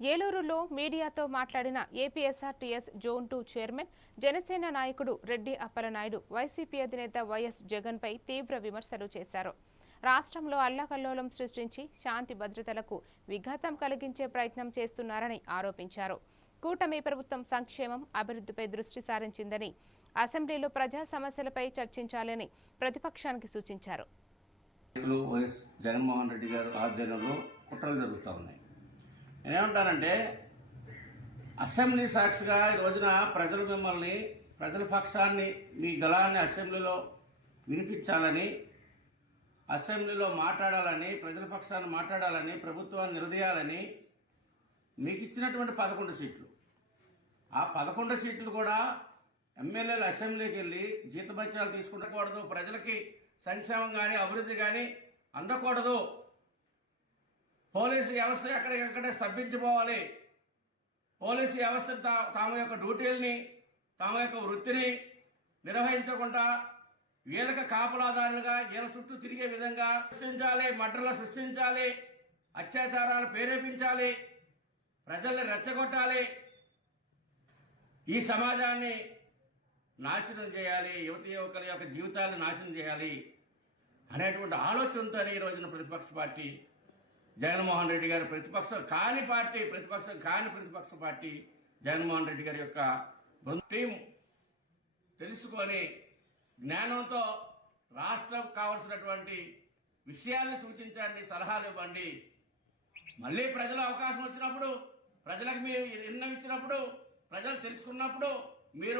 ఏలూరులో మీడియాతో మాట్లాడిన ఏపీఎస్ఆర్టీఎస్ జోన్ 2 చైర్మన్ జనసేన నాయకుడు రెడ్డి అప్పలనాయుడు వైసీపీ అధినేత వైఎస్ జగన్పై తీవ్ర విమర్శలు చేశారు. రాష్ట్రంలో అల్లకల్లోలం సృష్టించి శాంతి భద్రతలకు విఘాతం కలిగించే ప్రయత్నం చేస్తున్నారని ఆరోపించారు. కూటమి ప్రభుత్వం సంక్షేమం, అభివృద్ధిపై దృష్టి సారించిందని, అసెంబ్లీలో ప్రజా సమస్యలపై చర్చించాలని ప్రతిపక్షానికి సూచించారు. వైఎస్ జగన్మోహన్ రెడ్డి గారు ఆధ్వర్యంలో కుట్రలు జరుగుతూ ఉన్నాయి. నేనేమంటానంటే, అసెంబ్లీ సాక్షిగా ఈ రోజున ప్రజలు మిమ్మల్ని, ప్రజల పక్షాన్ని, మీ గళాన్ని అసెంబ్లీలో వినిపించాలని, అసెంబ్లీలో మాట్లాడాలని, ప్రజల పక్షాన్ని మాట్లాడాలని, ప్రభుత్వాన్ని నిలదీయాలని మీకు ఇచ్చినటువంటి 11 సీట్లు. ఆ 11 సీట్లు కూడా ఎమ్మెల్యేలు అసెంబ్లీకి వెళ్ళి జీతభత్యాలు తీసుకుంటకూడదు, ప్రజలకి సంక్షేమం కానీ అభివృద్ధి కానీ అందకూడదు, పోలీసు వ్యవస్థ ఎక్కడికక్కడే స్తబ్దించిపోవాలి, పోలీసు వ్యవస్థ తమ యొక్క డ్యూటీలని, తమ యొక్క వృత్తిని నిర్వహించకుండా వీళ్ళకి కాపలాదారులుగా వీళ్ళ చుట్టూ తిరిగే విధంగా సృష్టించాలి, మడ్రలు సృష్టించాలి, అత్యాచారాలు ప్రేరేపించాలి, ప్రజల్ని రెచ్చగొట్టాలి, ఈ సమాజాన్ని నాశనం చేయాలి, యువతి యువకుల యొక్క జీవితాలను నాశనం చేయాలి అనేటువంటి ఆలోచనతో ఈ రోజున ప్రతిపక్ష పార్టీ జగన్మోహన్ రెడ్డి గారి ప్రతిపక్షం కాని ప్రతిపక్ష పార్టీ జగన్మోహన్ రెడ్డి గారి యొక్క టీం తెలుసుకొని జ్ఞానంతో రాష్ట్రం కావలసినటువంటి విషయాలను సూచించండి, సలహాలు ఇవ్వండి. మళ్ళీ ప్రజల అవకాశం వచ్చినప్పుడు, ప్రజలకు మీరు నిర్ణయించినప్పుడు, ప్రజలు తెలుసుకున్నప్పుడు మీరు